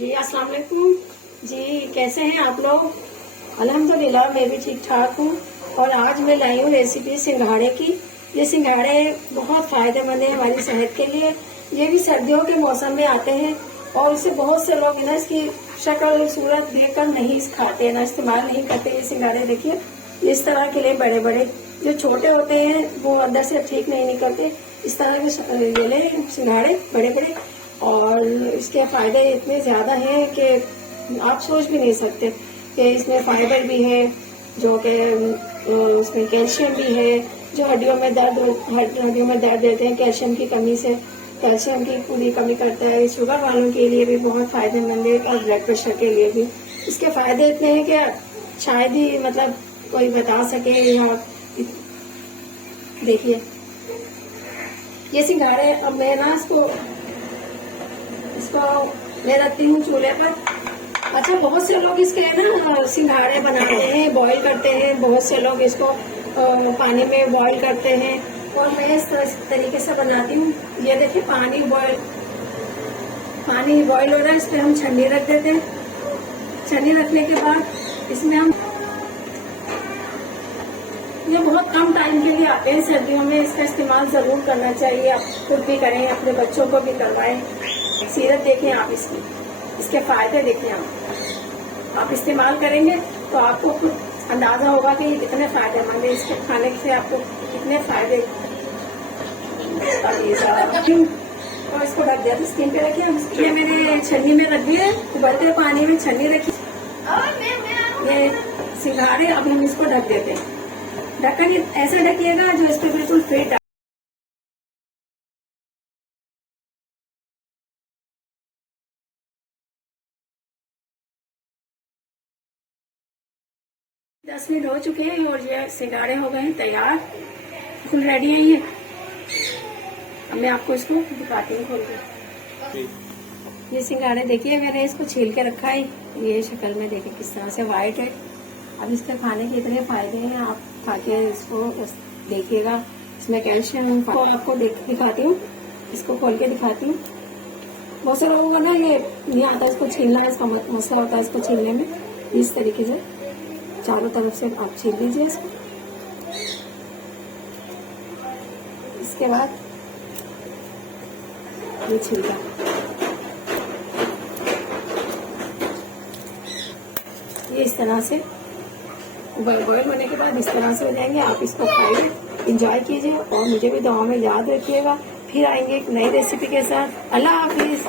जी अस्सलाम वालेकुम जी। कैसे हैं आप लोग? अल्हम्दुलिल्लाह मैं भी ठीक ठाक हूँ। और आज मैं लाई हूँ रेसिपी सिंघाड़े की। ये सिंघाड़े बहुत फायदेमंद है हमारी सेहत के लिए। ये भी सर्दियों के मौसम में आते हैं और इसे बहुत से लोग ना इसकी शक्ल सूरत देखकर नहीं खाते, ना इस्तेमाल नहीं करते। ये सिंघाड़े देखिए इस तरह के लिए बड़े बड़े, जो छोटे होते हैं वो अंदर से ठीक नहीं निकलते। इस तरह के ये ले सिंघाड़े बड़े बड़े, और इसके फायदे इतने ज्यादा हैं कि आप सोच भी नहीं सकते कि इसमें फाइबर भी है, जो कि उसमें कैल्शियम भी है, जो हड्डियों में दर्द देते हैं कैल्शियम की कमी से, कैल्शियम की पूरी कमी करता है। शुगर वालों के लिए भी बहुत फायदेमंद है और ब्लड प्रेशर के लिए भी इसके फायदे इतने हैं कि शायद ही मतलब कोई बता सके। या देखिए ये सिंघाड़े, अब मैं ना इसको मैं रखती हूँ चूल्हे पर। अच्छा, बहुत से लोग इसके ना सिंघाड़े बनाते हैं, बॉईल करते हैं। बहुत से लोग इसको पानी में बॉईल करते हैं, और मैं इस तरीके से बनाती हूँ। ये देखिए पानी बॉईल हो रहा है, इस पर हम छन्नी रख देते हैं। छन्नी रखने के बाद इसमें हम, ये बहुत कम टाइम के लिए आते हैं सर्दियों में, इसका इस्तेमाल जरूर करना चाहिए। आप खुद भी करें, अपने बच्चों को भी करवाएं। सीरत देखें आप इसकी, इसके फायदे देखें आप इस्तेमाल करेंगे तो आपको अंदाजा होगा कि कितने फायदेमंद है। इसके खाने से आपको कितने फायदे। और इसको ढक दिया, स्टीम पे रखिए। ये मैंने छन्नी में रख दिए, उबलते पानी में छन्नी रखी। ये सिंघाड़े अब हम इसको ढक देते हैं। ढक्कन ऐसे ढकिएगा जो इस पे बिल्कुल फिट। 10 मिनट हो चुके हैं और ये सिंघाड़े हो गए हैं तैयार, बिल्कुल रेडी है ये। अब मैं आपको इसको दिखाती हूँ खोल के। ये सिंघाड़े देखिए, मैंने इसको छील के रखा है। ये शक्ल में देखिए किस तरह से वाइट है। अब इसके खाने के इतने फायदे हैं, आप खा के इसको देखिएगा। इसमें कैल्शियम को आपको दिखाती हूँ, इसको खोल के दिखाती हूँ। बहुत से लोगों को ना ये नहीं आता इसको छीलना, इसका मसला होता है इसको छीलने में। इस तरीके से चारों तरफ से आप छील लीजिए इसको। इसके बाद ये छिलका, ये इस तरह से बॉईल होने के बाद इस तरह से हो जाएंगे। आप इसको खाइए, एंजॉय कीजिए और मुझे भी दुआ में याद रखिएगा। फिर आएंगे एक नई रेसिपी के साथ। अल्लाह हाफिज।